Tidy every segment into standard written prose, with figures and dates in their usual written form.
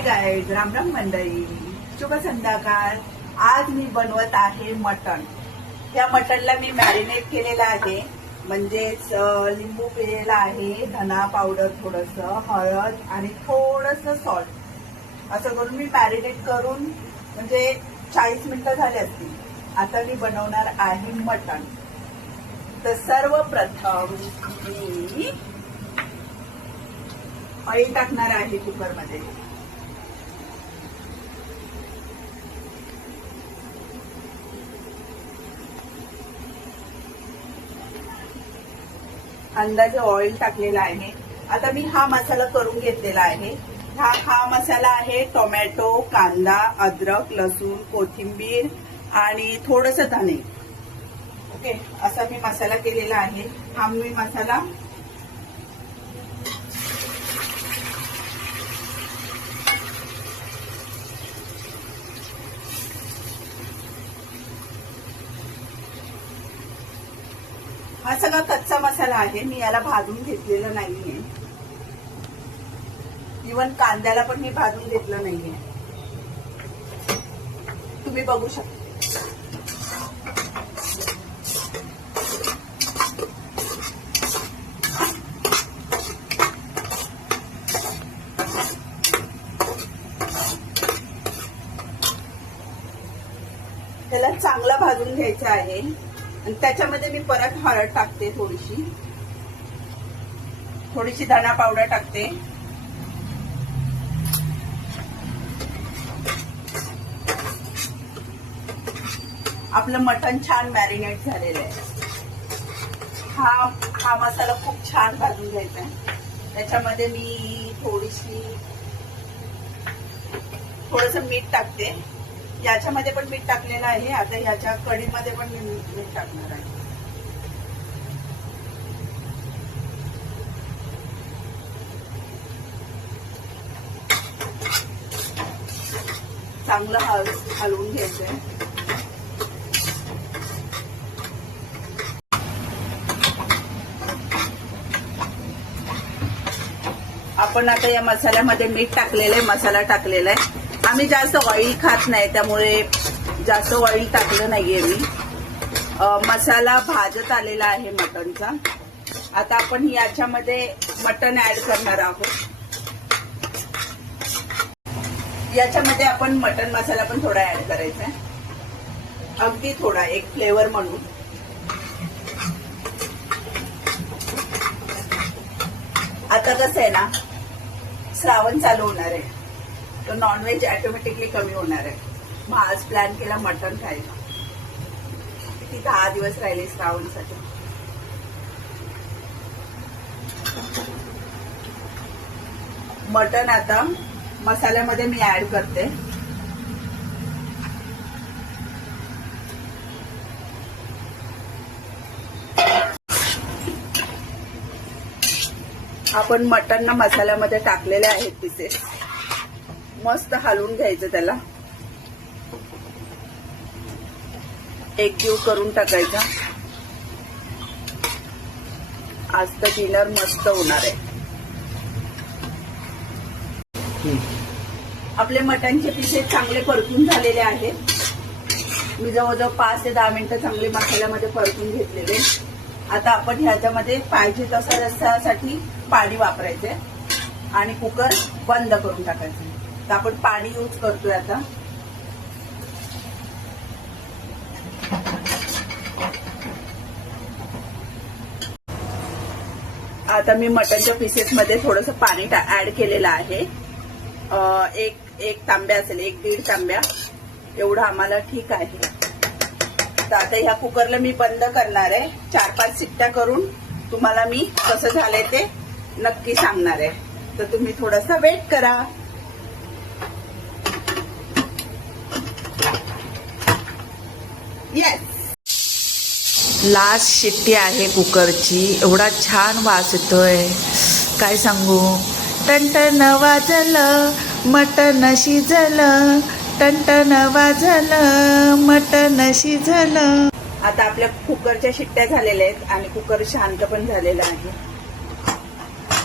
Hi guys, Ram Ram मंडळी, शुभ संध्याकाळ। आज मी बनवत आहे मटण। त्या मटणला मी मॅरिनेट केलेलं आहे, म्हणजेच लिंबू पिळलेला आहे, धना पावडर, थोडस हळद आणि थोडस सॉल्ट असं करून मी मॅरिनेट करून म्हणजे 40 मिनिटं झाली असतील। आता मी बनवणार आहे मटण। तर सर्वप्रथम मी ऑइल टाकणार आहे कुकरमध्ये। अंदाजे ऑइल टाकलेला आहे। आता मी हा मसाला करून घेतलेला आहे। हा मसाला आहे टोमॅटो, कांदा, अद्रक, लसूण, कोथिंबीर आणि थोडंसं धने। ओके, असा मी मसाला केलेला आहे। हा मी मसाला हा सगळा कच्चा मसाला आहे, मी याला भाजून घेतलेला नाहीये। इवन कांद्याला पण मी भाजून घेतलं नाहीये, तुम्ही बघू शकता। त्याला चांगला भाजून घ्यायचं आहे आणि त्याच्यामध्ये मी परत हळद टाकते, थोडीशी धना पावडर टाकते। आपलं मटण छान मॅरिनेट झालेलं आहे। हा मसाला खूप छान भाजून घ्यायचा आहे। त्याच्यामध्ये मी थोडंसं मीठ टाकते। याच्यामध्ये पण मीठ टाकलेलं आहे, आता याच्या कढीमध्ये पण मी मीठ टाकणार आहे। चांगलं हलवून घ्यायचंय। आपण आता या मसाल्यामध्ये मीठ टाकलेलं आहे, मसाला टाकलेला आहे। आम्ही जास्त ऑइल खात नाही, त्यामुळे जास्त ऑइल टाकलं नाहीये मी। मसाला भाजत आलेला आहे मटणचा। आता आपण याच्यामध्ये मटण ऍड करणार आहोत। याच्यामध्ये आपण मटण मसाला पण थोडा ऍड करायचा आहे, अगदी थोडा, एक फ्लेवर म्हणून। आता कसं आहे ना, श्रावण चालू होणार आहे, तर नॉनव्हेज ऑटोमॅटिकली कमी होणार आहे। मग आज प्लॅन केला मटण खायला। किती 10 दिवस राहिले श्रावणसाठी। मटण आता मसाल्यामध्ये मी ऍड करते। आपण मटण ना मसाल्यामध्ये टाकलेले आहेत पीसेस, मस्त हलवून घ्यायचं, त्याला एकजीव करून टाकायचा। आज तर डिनर मस्त होणार आहे। आपले मटणचे पीसेस चांगले परतून झालेले आहेत। मी जवळजवळ 5 ते 10 मिनिटं चांगले मसाल्यामध्ये परतून घेतलेले। आता आपण ह्याच्यामध्ये पाहिजे तसं रस्स्यासाठी पाणी वापरायचंय आणि कुकर बंद करून टाकायचं। तर आपण पाणी यूज करतोय आता। आता मी मटनच्या पीसेस मध्ये थोडंसं पाणी ऍड केलेलं आहे। एक तांब्या असेल, 1-1.5 तांब्या एवढं आम्हाला ठीक आहे। तर आता ह्या कुकरला मी बंद करणार आहे। 4-5 शिट्ट्या करून तुम्हाला मी कसं झालंय ते नक्की सांगणार आहे, तर तुम्ही थोडासा वेट करा। येस, लास्ट शिट्टी आहे कुकरची। एवढा छान वास येतोय, काय सांगू। टनटन वाजलं, मटण शिजलं, टनटन वाजलं, मटण शिजलं। आता आपल्या कुकरच्या शिट्ट्या झालेल्या आहेत आणि कुकर शांत पण झालेला आहे।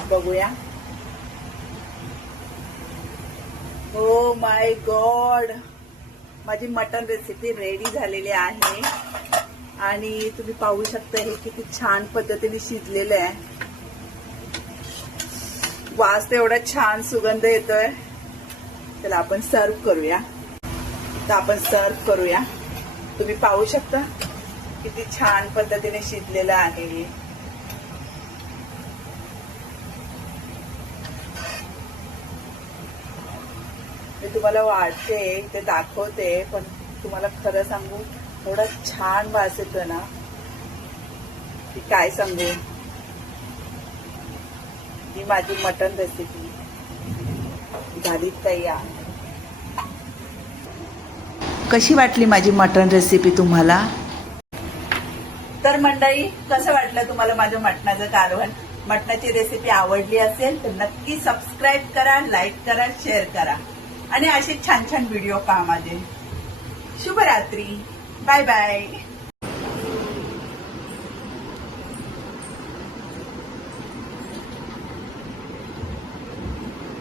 बघूया, माय गॉड, माझी मटन रेसिपी रेडी झालेली आहे आणि तुम्ही पाहू शकता हे किती छान पद्धतीने शिजलेलं आहे. वास तर एवढा छान सुगंध येतोय. चला आपण सर्व करूया. तर आपण सर्व करूया. तुम्ही पाहू शकता किती छान पद्धतीने शिजलेलं आहे. मी तुम्हाला वाटते ते दाखवते, पण तुम्हाला खरं सांगू एवढा छान वास येतो ना की काय सांगू. ही माझी मटन रेसिपी झाली तयार. कशी वाटली माझी मटण रेसिपी तुम्हाला? तर मंडळी, कसं वाटलं तुम्हाला माझं मटणाचं कालवण? मटणाची रेसिपी आवडली असेल तर नक्की सबस्क्राईब करा, लाईक करा, शेअर करा आणि असे छान छान व्हिडिओ पहा माझे. शुभरात्री. Bye bye.